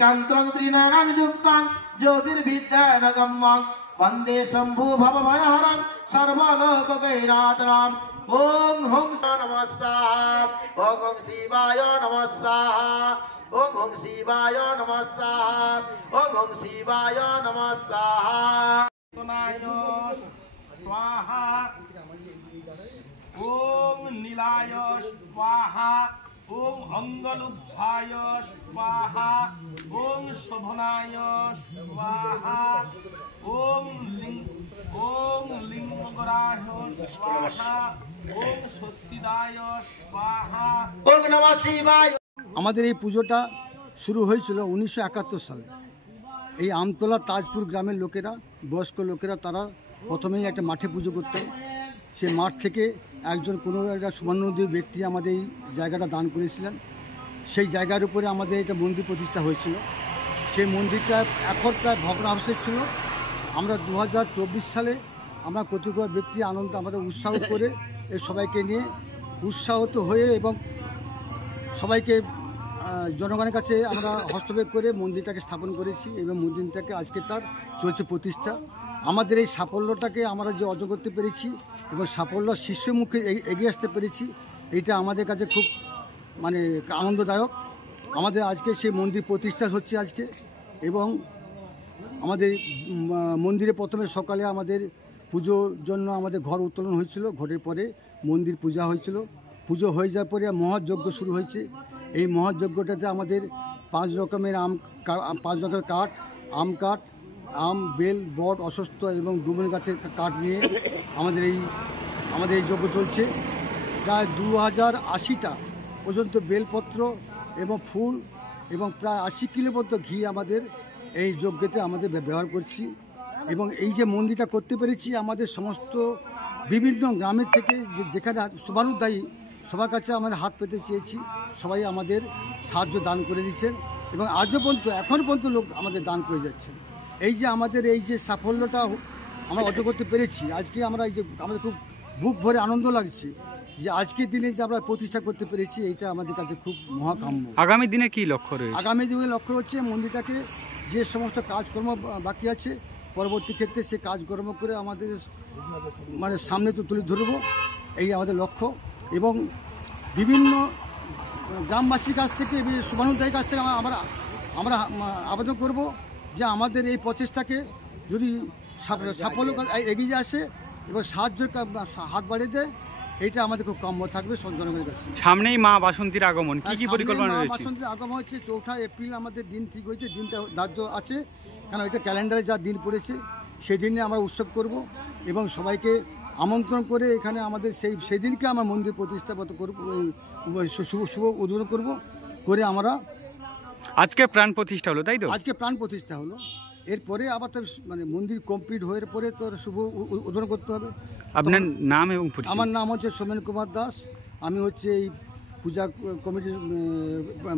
कांत्रं त्रिनयनं युक्तं ज्योतिर्विद्यानगम्यं वन्दे शम्भु भवभयहरं सर्वलोकैकनाथं। ओं हुं नमः स्वाहा, ओं हुं शिवाय नमः स्वाहा, ओं हुं शिवाय नमः स्वाहा, ओं हुं शिवाय नमः स्वाहा। स्वाहा, ओं नीलाय स्वाहा, ओं अंगलुब्धाय स्वाहा, ओं शोभनाय स्वाहा, ओं लिंगराय स्वाहा, ओं स्वस्तिदाय स्वाहा, ओं नमः शिवाय। আমাদের এই পুজোটা শুরু হয়েছিল 1971 সালে। এই আমতলা তাজপুর গ্রামের লোকেরা, বয়স্ক লোকেরা, তারা প্রথমেই একটা মাঠে পুজো করতেন। সে মাঠ থেকে একজন কোনো একটা সুবর্ণদী ব্যক্তি আমাদের এই জায়গাটা দান করেছিলেন। সেই জায়গার উপরে আমাদের একটা মন্দির প্রতিষ্ঠা হয়েছিল। সেই মন্দিরটা এখন প্রায় ভগ্নাবশেষ ছিল। আমরা 2024 সালে আমরা কতিপয় ব্যক্তি আনন্দ আমাদের উৎসাহ করে এই সবাইকে নিয়ে উৎসাহিত হয়ে এবং সবাইকে জনগণের কাছে আমরা হস্তক্ষেপ করে মন্দিরটাকে স্থাপন করেছি এবং মন্দিরটাকে আজকে তার চলছে প্রতিষ্ঠা। আমাদের এই সাফল্যটাকে আমরা যে অর্জন করতে পেরেছি এবং সাফল্য শীর্ষ মুখে এগিয়ে আসতে পেরেছি, এইটা আমাদের কাছে খুব আনন্দদায়ক। আমাদের আজকে সেই মন্দির প্রতিষ্ঠা হচ্ছে আজকে এবং আমাদের মন্দিরে প্রথমে সকালে আমাদের পুজোর জন্য আমাদের ঘর উত্তোলন হয়েছিল। ঘরের পরে মন্দির পূজা হয়েছিল। পুজো হয়ে যাওয়ার পরে মহাযজ্ঞ শুরু হয়েছে। এই মহাযজ্ঞটাতে আমাদের 5 রকমের কাঠ, আম কাঠ, আম, বেল, বট, অশ্বত্থ এবং ডুমুর গাছের কাঠ নিয়ে আমাদের এই যজ্ঞ চলছে। প্রায় 2080টা পর্যন্ত বেলপত্র এবং ফুল এবং প্রায় 80 কিলো পর্যন্ত ঘি আমাদের এই যজ্ঞতে আমাদের ব্যবহার করছি। এবং এই যে মন্দিরটা করতে পেরেছি, আমাদের সমস্ত বিভিন্ন গ্রামের থেকে যেখানে শুভানুধ্যায়ী সবার কাছে আমাদের হাত পেতে চেয়েছি, সবাই আমাদের সাহায্য দান করে দিচ্ছেন এবং আজও পর্যন্ত এখন পর্যন্ত লোক আমাদের দান করে যাচ্ছেন। এই যে আমাদের এই যে সাফল্যটা আমরা অর্জন করতে পেরেছি, আজকে আমরা এই যে আমাদের খুব বুক ভরে আনন্দ লাগছে যে আজকের দিনে যে আমরা প্রতিষ্ঠা করতে পেরেছি, এইটা আমাদের কাছে খুব মহাকাম্য। আগামী দিনে কি লক্ষ্য রয়েছে? আগামী দিনে লক্ষ্য হচ্ছে মন্দিরটাকে যে সমস্ত কাজকর্ম বাকি আছে পরবর্তী ক্ষেত্রে সে কাজকর্ম করে আমাদের সামনে তো তুলে ধরবো, এই আমাদের লক্ষ্য। এবং বিভিন্ন গ্রামবাসীর কাছ থেকে, শুভানুধ্যায়ীর কাছ থেকে আমরা আবেদন করব যে আমাদের এই প্রচেষ্টাকে যদি সাফল্য এগিয়ে আসে এবং সাহায্যের হাত বাড়িয়ে দেয়, এইটা আমাদের খুব কাম্য থাকবে জনগণের কাছে। সামনেই মা বাসন্তীর আগমন, কি পরিকল্পনা রয়েছে? বাসন্তীর আগমন হচ্ছে 4 এপ্রিল আমাদের দিন ঠিক হয়েছে, দিনটা ধার্য আছে, কারণ এটা ক্যালেন্ডারে যা দিন পড়েছে সেই দিনে আমরা উৎসব করব এবং সবাইকে আমন্ত্রণ করে এখানে আমাদের সেই দিনকে আমরা মন্দির প্রতিষ্ঠাপত করব, শুভ উদ্বোধন করব করে আমরা আজকে প্রাণ প্রতিষ্ঠা হলো, তাই তো? আজকে প্রাণ প্রতিষ্ঠা হলো। এরপরে আবার তো মন্দির কমপ্লিট হওয়ার পরে তো শুভ উদ্বোধন করতে হবে। আপনার নাম এবং পরিচয়? আমার নাম হচ্ছে সোমেন কুমার দাস। আমি হচ্ছে এই পূজা কমিটির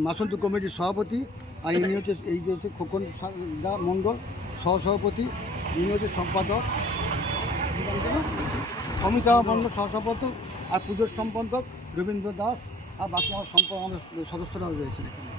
বাসন্তী কমিটির সভাপতি। আর ইনি হচ্ছে এই যে হচ্ছে খোকন মণ্ডল সহসভাপতি, ইনি হচ্ছে সম্পাদক অমিতাভ মণ্ডল সহসভাপক, আর পুজোর সম্পাদক রবীন্দ্র দাস, আর বাকি আমার সদস্যরাও রয়েছে এখানে।